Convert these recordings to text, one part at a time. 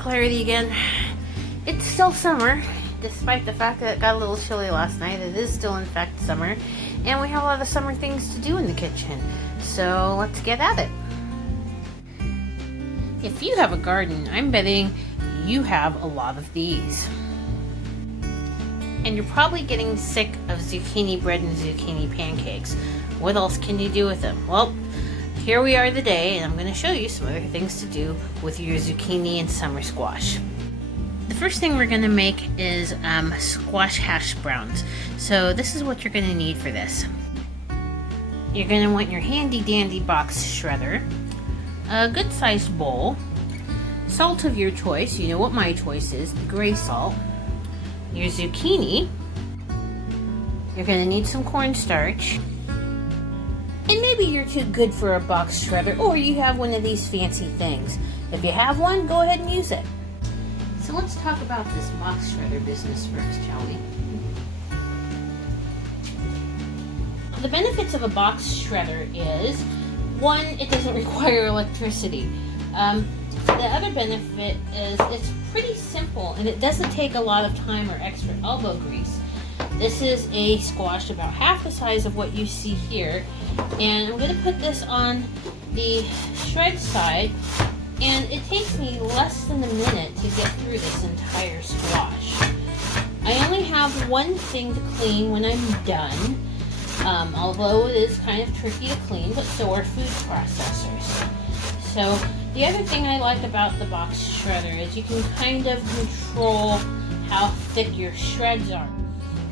clarity again. It's still summer, despite the fact that it got a little chilly last night. It is still in fact summer, and we have a lot of summer things to do in the kitchen. So let's get at it. If you have a garden, I'm betting you have a lot of these. And you're probably getting sick of zucchini bread and zucchini pancakes. What else can you do with them? Well, here we are today, and I'm going to show you some other things to do with your zucchini and summer squash. The first thing we're going to make is squash hash browns. So this is what you're going to need for this. You're going to want your handy dandy box shredder, a good sized bowl, salt of your choice, you know what my choice is, the gray salt, your zucchini, you're going to need some cornstarch, and maybe you're too good for a box shredder, or you have one of these fancy things. If you have one, go ahead and use it. So let's talk about this box shredder business first, shall we? The benefits of a box shredder is, one, it doesn't require electricity. The other benefit is it's pretty simple, and it doesn't take a lot of time or extra elbow grease. This is a squash about half the size of what you see here, and I'm going to put this on the shred side, and it takes me less than a minute to get through this entire squash. I only have one thing to clean when I'm done, although it is kind of tricky to clean, but so are food processors. So the other thing I like about the box shredder is you can kind of control how thick your shreds are.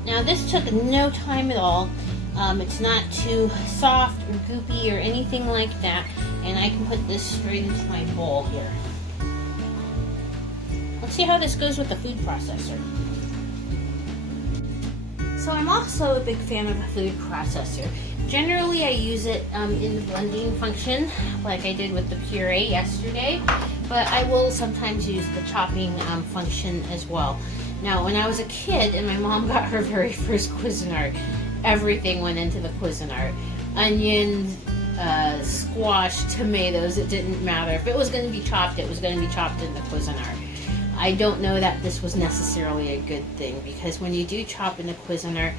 Now this took no time at all. It's not too soft or goopy or anything like that, and I can put this straight into my bowl here. Let's see how this goes with the food processor. So I'm also a big fan of a food processor. Generally I use it in the blending function, like I did with the puree yesterday, but I will sometimes use the chopping function as well. Now, when I was a kid and my mom got her very first Cuisinart, everything went into the Cuisinart. Onions, squash, tomatoes, it didn't matter. If it was going to be chopped, it was going to be chopped in the Cuisinart. I don't know that this was necessarily a good thing, because when you do chop in the Cuisinart,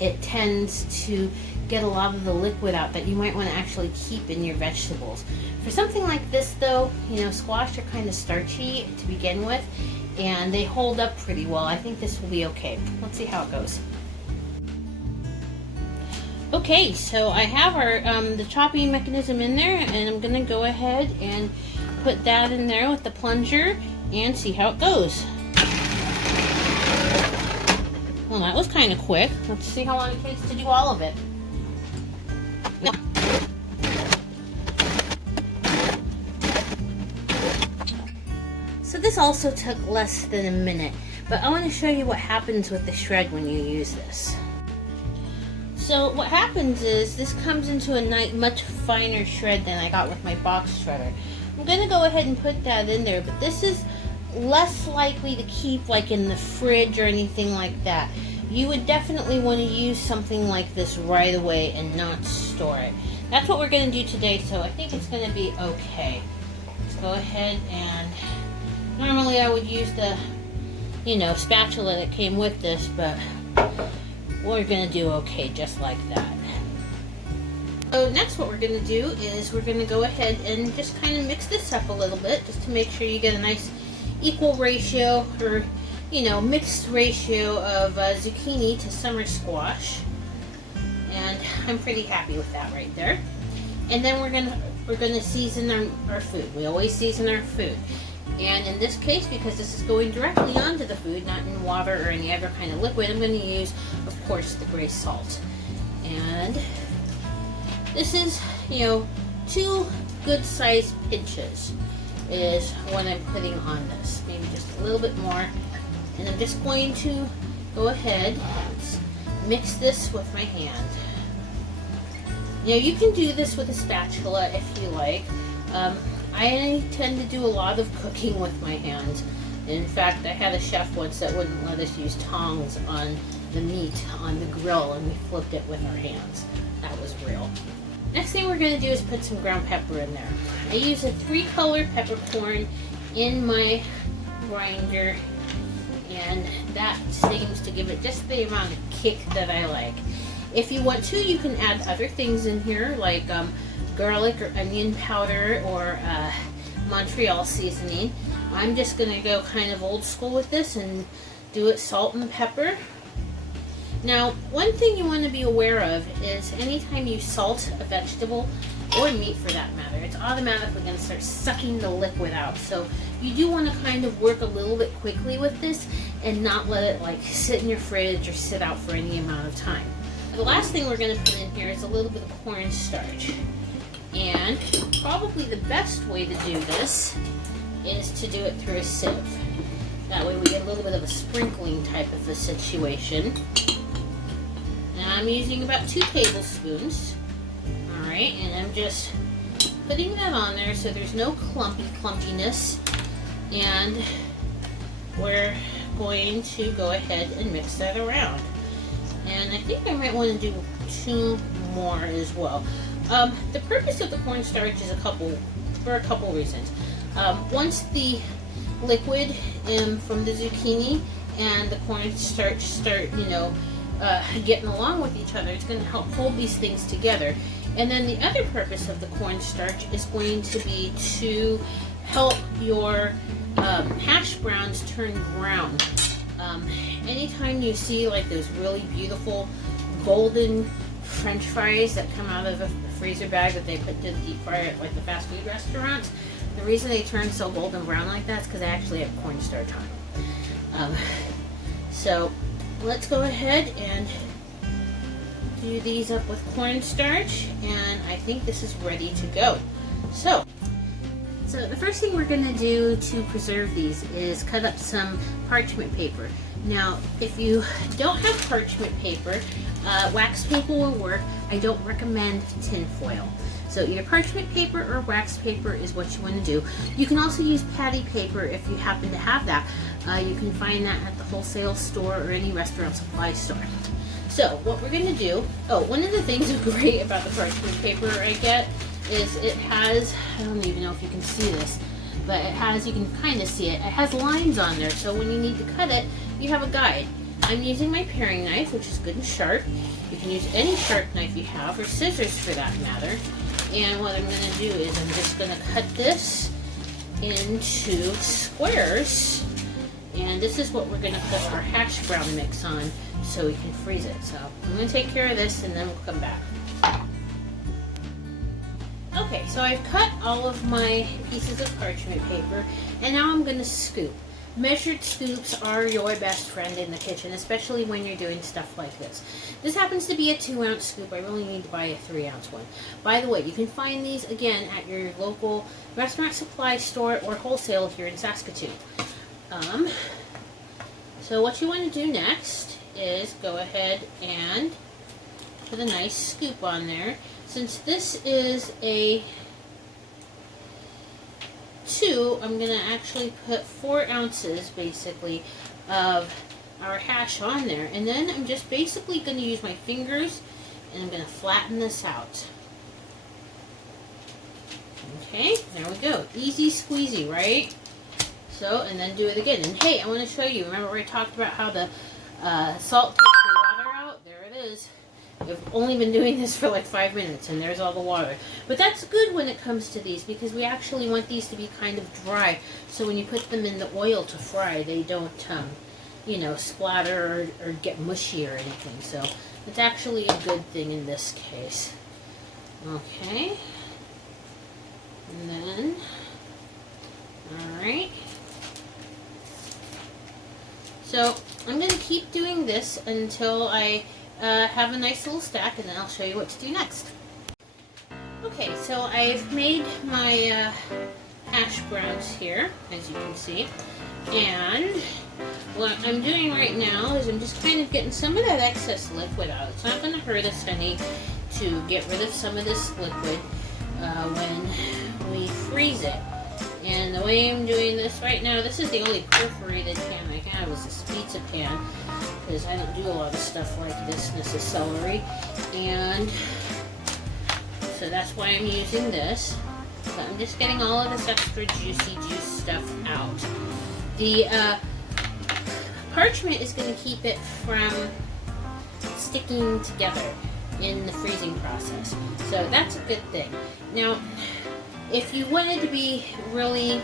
it tends to get a lot of the liquid out that you might want to actually keep in your vegetables. For something like this though, you know, squash are kind of starchy to begin with, and they hold up pretty well. I think this will be okay. Let's see how it goes. Okay, so I have our the chopping mechanism in there, and I'm gonna go ahead and put that in there with the plunger and see how it goes. Well, that was kind of quick. Let's see how long it takes to do all of it. So this also took less than a minute, but I want to show you what happens with the shred when you use this. So what happens is this comes into a much finer shred than I got with my box shredder. I'm going to go ahead and put that in there, but this is less likely to keep like in the fridge or anything like that. You would definitely want to use something like this right away and not store it. That's what we're going to do today, so I think it's going to be okay. Let's go ahead and normally I would use the, you know, spatula that came with this, but we're going to do okay just like that. So next what we're going to do is we're going to go ahead and just kind of mix this up a little bit just to make sure you get a nice equal ratio, or you know, mixed ratio of zucchini to summer squash, and I'm pretty happy with that right there. And then we're gonna season our food. We always season our food, and in this case, because this is going directly onto the food, not in water or any other kind of liquid, I'm going to use, of course, the gray salt. And this is, you know, 2 good sized pinches is what I'm putting on this. Maybe just a little bit more. And I'm just going to go ahead and mix this with my hand. Now you can do this with a spatula if you like. I tend to do a lot of cooking with my hands. In fact, I had a chef once that wouldn't let us use tongs on the meat on the grill, and we flipped it with our hands. That was real. Next thing we're going to do is put some ground pepper in there. I use a 3-color peppercorn in my grinder, and that seems to give it just the amount of kick that I like. If you want to, you can add other things in here, like garlic or onion powder or Montreal seasoning. I'm just going to go kind of old school with this and do it salt and pepper. Now, one thing you want to be aware of is anytime you salt a vegetable, or meat for that matter, it's automatically going to start sucking the liquid out. So you do want to kind of work a little bit quickly with this and not let it like sit in your fridge or sit out for any amount of time. The last thing we're going to put in here is a little bit of cornstarch. And probably the best way to do this is to do it through a sieve. That way we get a little bit of a sprinkling type of a situation. Now I'm using about 2 tablespoons. Alright, and I'm just putting that on there so there's no clumpiness. And we're going to go ahead and mix that around. And I think I might want to do 2 more as well. The purpose of the cornstarch is for a couple reasons. Once the liquid from the zucchini and the cornstarch start, getting along with each other, it's going to help hold these things together. And then the other purpose of the cornstarch is going to be to help your hash browns turn brown. Anytime you see like those really beautiful golden French fries that come out of a freezer bag that they put into the deep fryer at like the fast food restaurants, the reason they turn so golden brown like that is because they actually have cornstarch on them. So let's go ahead and do these up with cornstarch, and I think this is ready to go. So the first thing we're going to do to preserve these is cut up some parchment paper. Now, if you don't have parchment paper, wax paper will work. I don't recommend tin foil. So either parchment paper or wax paper is what you want to do. You can also use patty paper if you happen to have that. You can find that at the wholesale store or any restaurant supply store. So what we're going to do, one of the things great about the parchment paper I get is it has, I don't even know if you can see this, but it has, you can kind of see it, it has lines on there, so when you need to cut it, you have a guide. I'm using my paring knife, which is good and sharp. You can use any sharp knife you have, or scissors for that matter. And what I'm going to do is I'm just going to cut this into squares. And this is what we're going to put our hash brown mix on so we can freeze it. So I'm going to take care of this and then we'll come back. Okay, so I've cut all of my pieces of parchment paper and now I'm going to scoop. Measured scoops are your best friend in the kitchen, especially when you're doing stuff like this. This happens to be a 2-ounce scoop. I really need to buy a 3-ounce one. By the way, you can find these again at your local restaurant supply store or wholesale here in Saskatoon. So what you want to do next is go ahead and put a nice scoop on there. Since this is a 2, I'm going to actually put 4 ounces basically of our hash on there, and then I'm just basically going to use my fingers and I'm going to flatten this out. Okay, there we go. Easy squeezy, right? So, and then do it again. And hey, I want to show you, remember we talked about how the salt takes the water out? There it is. We've only been doing this for like 5 minutes and there's all the water. But that's good when it comes to these because we actually want these to be kind of dry. So when you put them in the oil to fry, they don't, splatter or get mushy or anything. So it's actually a good thing in this case. Okay. And then, alright. So I'm going to keep doing this until I have a nice little stack, and then I'll show you what to do next. Okay, so I've made my hash browns here, as you can see, and what I'm doing right now is I'm just kind of getting some of that excess liquid out. It's not going to hurt us any to get rid of some of this liquid when we freeze it. And the way I'm doing this right now, this is the only perforated pan I have, is this pizza pan, because I don't do a lot of stuff like this necessarily. And so that's why I'm using this. But I'm just getting all of this extra juicy juice stuff out. The parchment is going to keep it from sticking together in the freezing process. So that's a good thing. Now, if you wanted to be really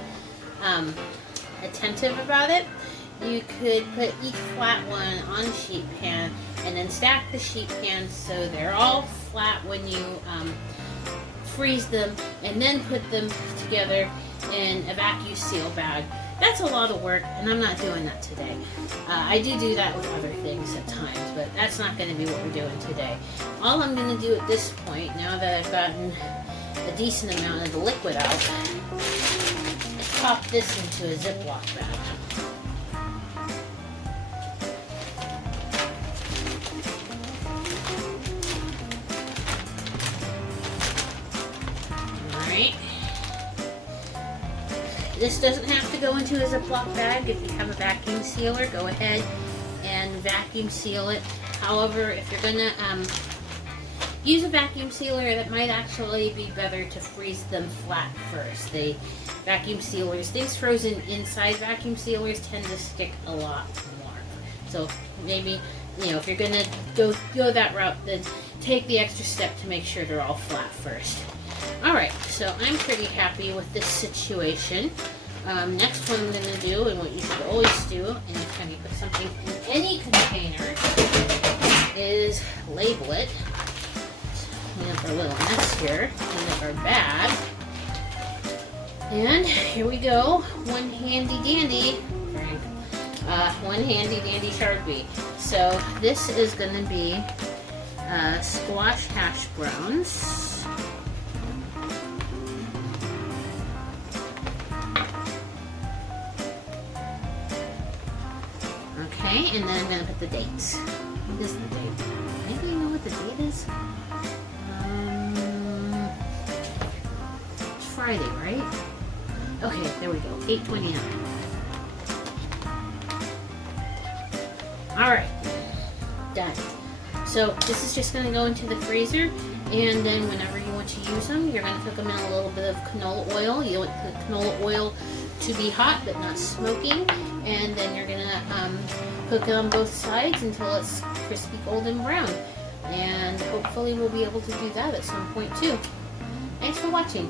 attentive about it, you could put each flat one on a sheet pan and then stack the sheet pans so they're all flat when you freeze them, and then put them together in a vacuum seal bag. That's a lot of work, and I'm not doing that today. I do that with other things at times, but that's not going to be what we're doing today. All I'm going to do at this point, now that I've gotten a decent amount of the liquid out, is pop this into a Ziploc bag. Alright. This doesn't have to go into a Ziploc bag. If you have a vacuum sealer, go ahead and vacuum seal it. However, if you're going to use a vacuum sealer, it might actually be better to freeze them flat first. The vacuum sealers, things frozen inside vacuum sealers tend to stick a lot more. So maybe, if you're going to go that route, then take the extra step to make sure they're all flat first. Alright, so I'm pretty happy with this situation. Next one I'm going to do, and what you should always do anytime you put something in any container, is label it. Clean up our little mess here. Clean up our bag. And here we go. One handy dandy Sharpie. So this is going to be squash hash browns. Okay, and then I'm going to put the dates. What is the date? Maybe you know what the date is? It's Friday, right? Okay, there we go. 8/29. Alright. Done. So this is just going to go into the freezer, and then whenever you want to use them, you're going to cook them in a little bit of canola oil. You want the canola oil to be hot but not smoking, and then you're going to cook it on both sides until it's crispy golden brown. And hopefully we'll be able to do that at some point too. Thanks for watching.